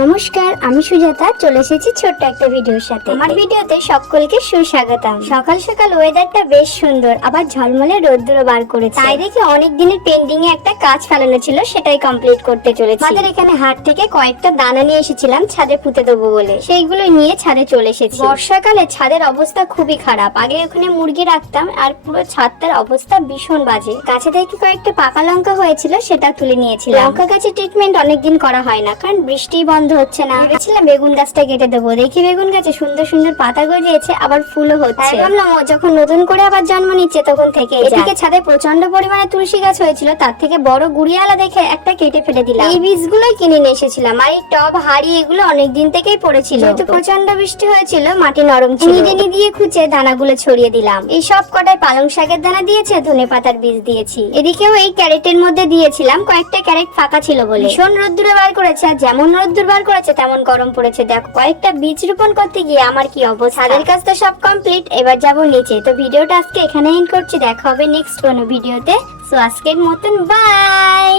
নমস্কার, আমি সুজাতা চলে এসেছি ছোট্ট একটা ভিডিওর সাথে। আমার ভিডিওতে সকলকে সুস্বাগতম। সকাল সকাল ওয়েদারটা বেশ সুন্দর, আবার ঝলমলে রোদ্দুর বার করেছে। তাই দেখি অনেক দিনের পেন্ডিং এ একটা কাজ ফেলানো ছিল, সেটাই কমপ্লিট করতে চলেছি। আমাদের এখানে হাট থেকে কয়েকটা দানা নিয়ে এসেছিলাম ছাদে পুঁতে দেবো বলে, সেইগুলো নিয়ে ছাদে চলে এসেছি। বর্ষাকালে ছাদের অবস্থা খুবই খারাপ। আগে ওখানে মুরগি রাখতাম আর পুরো ছাদটার অবস্থা ভীষণ বাজে। গাছে থেকে কয়েকটা পাকা লঙ্কা হয়েছিল, সেটা তুলে নিয়েছিলাম। লঙ্কা গাছের ট্রিটমেন্ট অনেকদিন করা হয় না, কারণ বৃষ্টি বন্ধ হচ্ছে না। ভেবেছিলাম বেগুন গাছটা কেটে দেবো, দেখি বেগুন গাছে সুন্দর সুন্দর পাতা গজিয়েছে, আবার ফুলও হচ্ছে। ভাবলাম ও যখন নতুন করে আবার জন্ম নিচ্ছে তখন থেকে। এদিকে ছাদে প্রচন্ড পরিমাণে তুলসী গাছ হয়েছিল, তার থেকে বড় গুড়িয়ালা দেখে একটা কেটে ফেলে দিলাম। এই বীজগুলোই কিনে নিয়ে এসেছিলাম, আর এই টব হাড়ি এগুলো অনেকদিন থেকেই পড়েছিল। যেহেতু প্রচন্ড বৃষ্টি হয়েছিল, মাটি নরম ছিল, নিডেনি দিয়ে খুঁচে দানাগুলো ছড়িয়ে দিলাম। এই সব কটায় পালং শাকের দানা দিয়েছে, ধনে পাতার বীজ দিয়েছি। এদিকেও এই ক্যারেটের মধ্যে দিয়েছিলাম, কয়েকটা ক্যারেট ফাঁকা ছিল বলে। ভীষণ রোদ্দুরে বার করেছে, আর যেমন রোদ্দুর বার করেছে তেমন গরম পড়েছে। দেখো কয়েকটা বীজ রোপণ করতে গিয়ে আমার কি অবস্থা। ছাদের কাজ তো সব কমপ্লিট, এবার যাব নিচে। তো ভিডিওটা আজকে এখানে এন্ড করছি, দেখা হবে নেক্সট কোনো ভিডিওতে। সো আজকের মতন বাই।